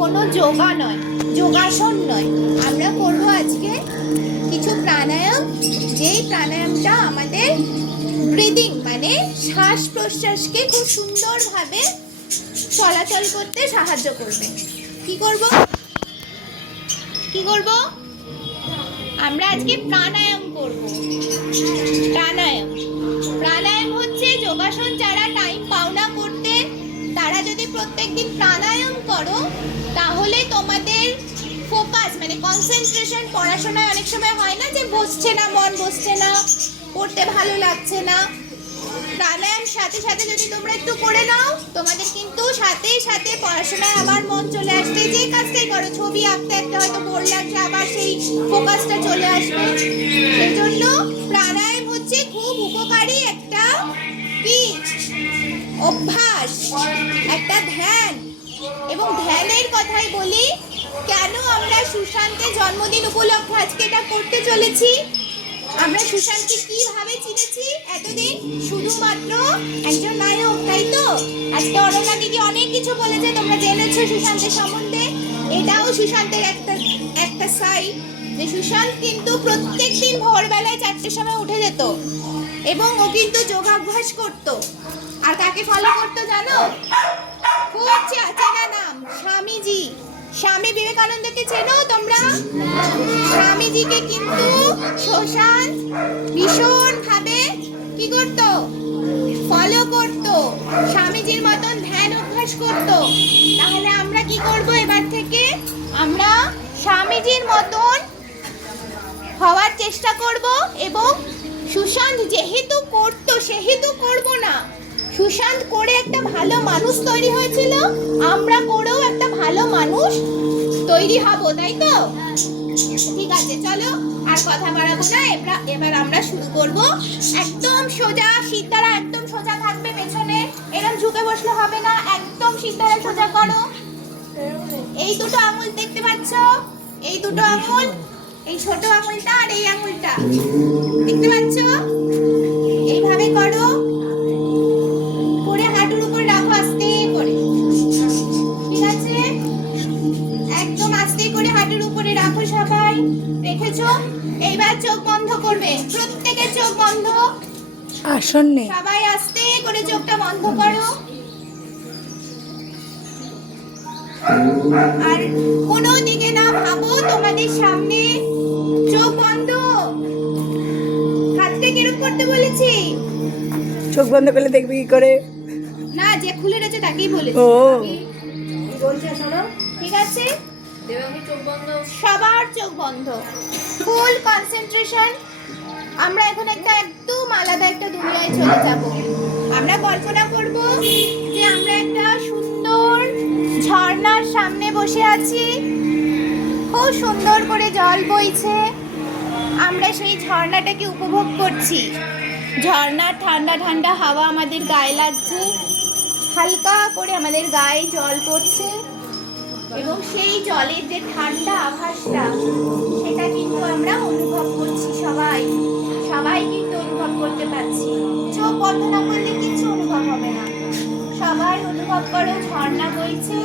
কোনো যোগা নয়, যোগাসন নয়। আমরা করব আজকে কিছু প্রাণায়াম, যেই প্রাণায়ামটা আমাদের ব্রিদিং মানে শ্বাস প্রশ্বাসকে খুব সুন্দরভাবে চলাচল করতে সাহায্য করবে। কি করব? আমরা আজকে প্রাণায়াম করব। প্রাণায়াম হচ্ছে যোগাসন যারা টাইম পাও না করতে, তারা যদি প্রত্যেকদিন প্রাণায়াম করো তাহলে তোমাদের ফোকাস মানে কনসেন্ট্রেশন, পড়াশোনায় অনেক সময় হয় না যে বসছে না, মন বসছে না, পড়তে ভালো লাগছে না। প্রাণায়াম সাথে সাথে যদি তোমরা একটু করে নাও, তোমাদের কিন্তু সাথে সাথে পড়াশোনায় আবার মন চলে আসবে। যে কাজটাই করো, ছবি আঁকতে একটা হয়তো বোর লাগছে, আবার সেই ফোকাসটা চলে আসবে। সেই জন্য প্রাণায়াম হচ্ছে খুব উপকারী একটা কি অভ্যাস, একটা ধ্যান। এবং ধ্যানের কথাই বলি, কেন আমরা সুশান্তের জন্মদিন উপলক্ষে আজকে এটা করতে চলেছি। আমরা সুশান্তকে কিভাবে চিনেছি এতদিন? শুধুমাত্র একজন নায়ক, তাই তো? আজকে অরণ্যা দিদি অনেক কিছু বলেছে, তোমরা জেনেছো সুশান্তের সম্বন্ধে। এটাও সুশান্তের একটা সাইড, যে সুশান্ত কিন্তু প্রত্যেকদিন ভোরবেলায় 4টের সময় উঠে যেত এবং ও কিন্তু যোগাভ্যাস করত। আর কাকে ফলো করতো জানো? খুব চেনা নাম, স্বামীজি। স্বামী বিবেকানন্দকে চেনো তোমরা? স্বামীজিকে কিন্তু সুশান্ত ভীষণ ভাবে কি করত? ফলো করত, স্বামীজির মতন ধ্যান অভ্যাস করত। তাহলে আমরা কি করব এবার থেকে? আমরা স্বামীজির মতন হওয়ার চেষ্টা করব। এবং সুশান্ত যেহেতু করতো সেহেতু করব না। সুশান্ত করে একটা ভালো মানুষ তৈরি হয়েছিল, আমরা করেও একটা ভালো মানুষ তৈরি হব, তাই তো? ঠিক আছে, চলো আর কথা বাড়াবো না। এবার আমরা শুরু করব। একদম সোজা, সিদ্ধারা একদম সোজা থাকবে পেছনে, এরকম ঝুঁকে বসলে হবে না, একদম সিদ্ধারা সোজা করো। এই দুটো আঙুল দেখতে পাচ্ছ? এই দুটো আঙুল, এই ছোট আঙুলটা আর এই আঙুলটা দেখতে পাচ্ছ? এইভাবে করো, করে হাঁটুর উপর রাখো আস্তে করে। ঠিক আছে, একদম আস্তে করে হাঁটুর উপরে রাখো সবাই। রেখেছো? এইবার চোখ বন্ধ করবে, প্রত্যেকের চোখ বন্ধ। আসন নেই, সবাই আস্তে করে চোখটা বন্ধ করো। আর কোনো দিকে না ভাবো, তোমাদের সামনে চোখ বন্ধ। হাতটা কিরকম করতে বলেছি? চোখ বন্ধ করলে দেখবি কি করে? না, যে খুলে রয়েছে তাকেই বলেছি। ও বলছে শোনো, ঠিক আছে? সবার চোখ বন্ধ, ফুল কনসেন্ট্রেশন। আমরা এখন একদম আলাদা একটা দুনিয়ায় চলে যাব। আমরা কল্পনা করব যে আমরা একটা সুন্দর ঝর্ণার সামনে বসে আছি, খুব সুন্দর করে জল বইছে, আমরা সেই ঝর্ণাটাকে উপভোগ করছি। ঝর্ণার ঠান্ডা ঠান্ডা হাওয়া আমাদের গায়ে লাগছে, হালকা করে আমাদের গায়ে জল পড়ছে এবং সেই জলের যে ঠান্ডা আভাসটা, সেটা কিন্তু আমরা অনুভব করছি। সবাই কিন্তু অনুভব করতে পারছি। চোখ বন্ধ না করলে কিছু অনুভব হবে না। সবাই অনুভব করো, ঝর্ণা বইছে,